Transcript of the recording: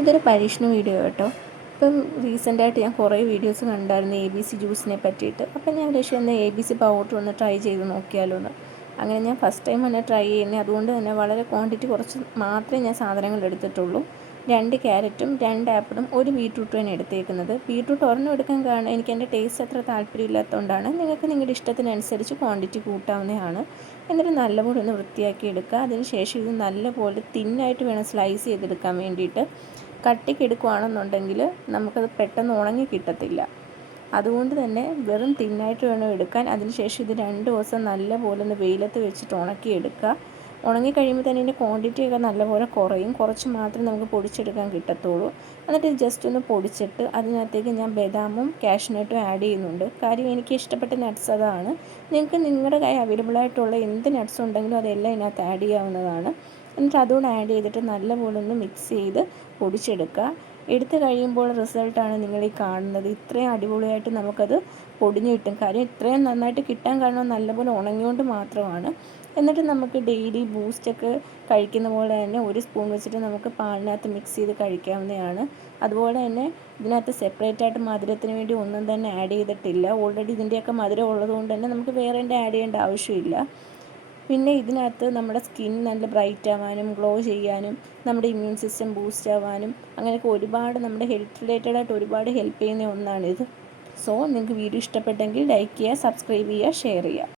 ഇതൊരു പരീക്ഷണ വീഡിയോ കേട്ടോ. ഇപ്പം റീസെൻ്റായിട്ട് ഞാൻ കുറേ വീഡിയോസ് കണ്ടായിരുന്നു ABC ജ്യൂസിനെ പറ്റിയിട്ട്. അപ്പം ഞാൻ വിചാരിച്ചു എന്നാൽ ABC പൗഡർ ഒന്ന് ട്രൈ ചെയ്ത് നോക്കിയാലോ എന്ന്. അങ്ങനെ ഞാൻ ഫസ്റ്റ് ടൈം തന്നെ ട്രൈ ചെയ്യുന്നത്. അതുകൊണ്ട് തന്നെ വളരെ ക്വാണ്ടിറ്റി കുറച്ച് മാത്രമേ ഞാൻ സാധനങ്ങൾ എടുത്തിട്ടുള്ളൂ. 2 ക്യാരറ്റും 2 ആപ്പിളും 1 ബീട്രൂട്ടുമാണ് എടുത്തേക്കുന്നത്. ബീട്രൂട്ട് ഒരെണ്ണം എടുക്കാൻ കാരണം എനിക്ക് എൻ്റെ ടേസ്റ്റ് അത്ര താല്പര്യമില്ലാത്തതുകൊണ്ടാണ്. നിങ്ങൾക്ക് നിങ്ങളുടെ ഇഷ്ടത്തിനനുസരിച്ച് ക്വാണ്ടിറ്റി കൂട്ടാവുന്നതാണ്. എന്നിട്ട് നല്ലപോലെ ഒന്ന് വൃത്തിയാക്കി എടുക്കുക. അതിനുശേഷം ഇത് നല്ലപോലെ തിന്നായിട്ട് വേണം സ്ലൈസ് ചെയ്തെടുക്കാൻ വേണ്ടിയിട്ട്. കട്ടിക്ക് എടുക്കുകയാണെന്നുണ്ടെങ്കിൽ നമുക്കത് പെട്ടെന്ന് ഉണങ്ങി കിട്ടത്തില്ല. അതുകൊണ്ട് തന്നെ വെറും തിന്നായിട്ട് വേണം എടുക്കാൻ. അതിനുശേഷം ഇത് 2 ദിവസം നല്ലപോലെ ഒന്ന് വെയിലത്ത് വെച്ചിട്ട് ഉണക്കിയെടുക്കുക. ഉണങ്ങിക്കഴിയുമ്പോൾ തന്നെ ഇതിൻ്റെ ക്വാണ്ടിറ്റിയൊക്കെ നല്ലപോലെ കുറയും. കുറച്ച് മാത്രമേ നമുക്ക് പൊടിച്ചെടുക്കാൻ കിട്ടത്തുള്ളൂ. എന്നിട്ട് ജസ്റ്റ് ഒന്ന് പൊടിച്ചിട്ട് അതിനകത്തേക്ക് ഞാൻ ബദാമും കാഷ്നട്ടും ആഡ് ചെയ്യുന്നുണ്ട്. കാര്യം എനിക്ക് ഇഷ്ടപ്പെട്ട നട്ട്സ് അതാണ്. നിങ്ങൾക്ക് നിങ്ങളുടെ കയ്യിൽ അവൈലബിൾ ആയിട്ടുള്ള എന്ത് നട്ട്സ് ഉണ്ടെങ്കിലും അതെല്ലാം ഇതിനകത്ത് ആഡ് ചെയ്യാവുന്നതാണ്. എന്നിട്ട് അതുകൂടെ ആഡ് ചെയ്തിട്ട് നല്ലപോലെ ഒന്ന് മിക്സ് ചെയ്ത് പൊടിച്ചെടുക്കുക. എടുത്ത് കഴിയുമ്പോൾ റിസൾട്ടാണ് നിങ്ങളീ കാണുന്നത്. ഇത്രയും അടിപൊളിയായിട്ട് നമുക്കത് പൊടിഞ്ഞ് കിട്ടും. കാര്യം ഇത്രയും നന്നായിട്ട് കിട്ടാൻ കാരണം നല്ലപോലെ ഉണങ്ങിയോണ്ട് മാത്രമാണ്. എന്നിട്ട് നമുക്ക് ഡെയിലി ബൂസ്റ്റൊക്കെ കഴിക്കുന്ന പോലെ തന്നെ 1 സ്പൂൺ വെച്ചിട്ട് നമുക്ക് പാലിനകത്ത് മിക്സ് ചെയ്ത് കഴിക്കാവുന്നതാണ്. അതുപോലെ തന്നെ ഇതിനകത്ത് സെപ്പറേറ്റായിട്ട് മധുരത്തിന് വേണ്ടി ഒന്നും തന്നെ ആഡ് ചെയ്തിട്ടില്ല. ഓൾറെഡി ഇതിൻ്റെയൊക്കെ മധുരം ഉള്ളതുകൊണ്ട് തന്നെ നമുക്ക് വേറെ ആഡ് ചെയ്യേണ്ട ആവശ്യമില്ല. പിന്നെ ഇതിനകത്ത് നമ്മുടെ സ്കിൻ നല്ല ബ്രൈറ്റ് ആവാനും ഗ്ലോ ചെയ്യാനും നമ്മുടെ ഇമ്മ്യൂൺ സിസ്റ്റം ബൂസ്റ്റ് ആവാനും അങ്ങനെയൊക്കെ ഒരുപാട് നമ്മുടെ ഹെൽത്ത് റിലേറ്റഡ് ആയിട്ട് ഒരുപാട് ഹെൽപ്പ് ചെയ്യുന്ന ഒന്നാണിത്. സോ നിങ്ങൾക്ക് വീഡിയോ ഇഷ്ടപ്പെട്ടെങ്കിൽ ലൈക്ക് ചെയ്യുക, സബ്സ്ക്രൈബ് ചെയ്യുക, ഷെയർ ചെയ്യുക.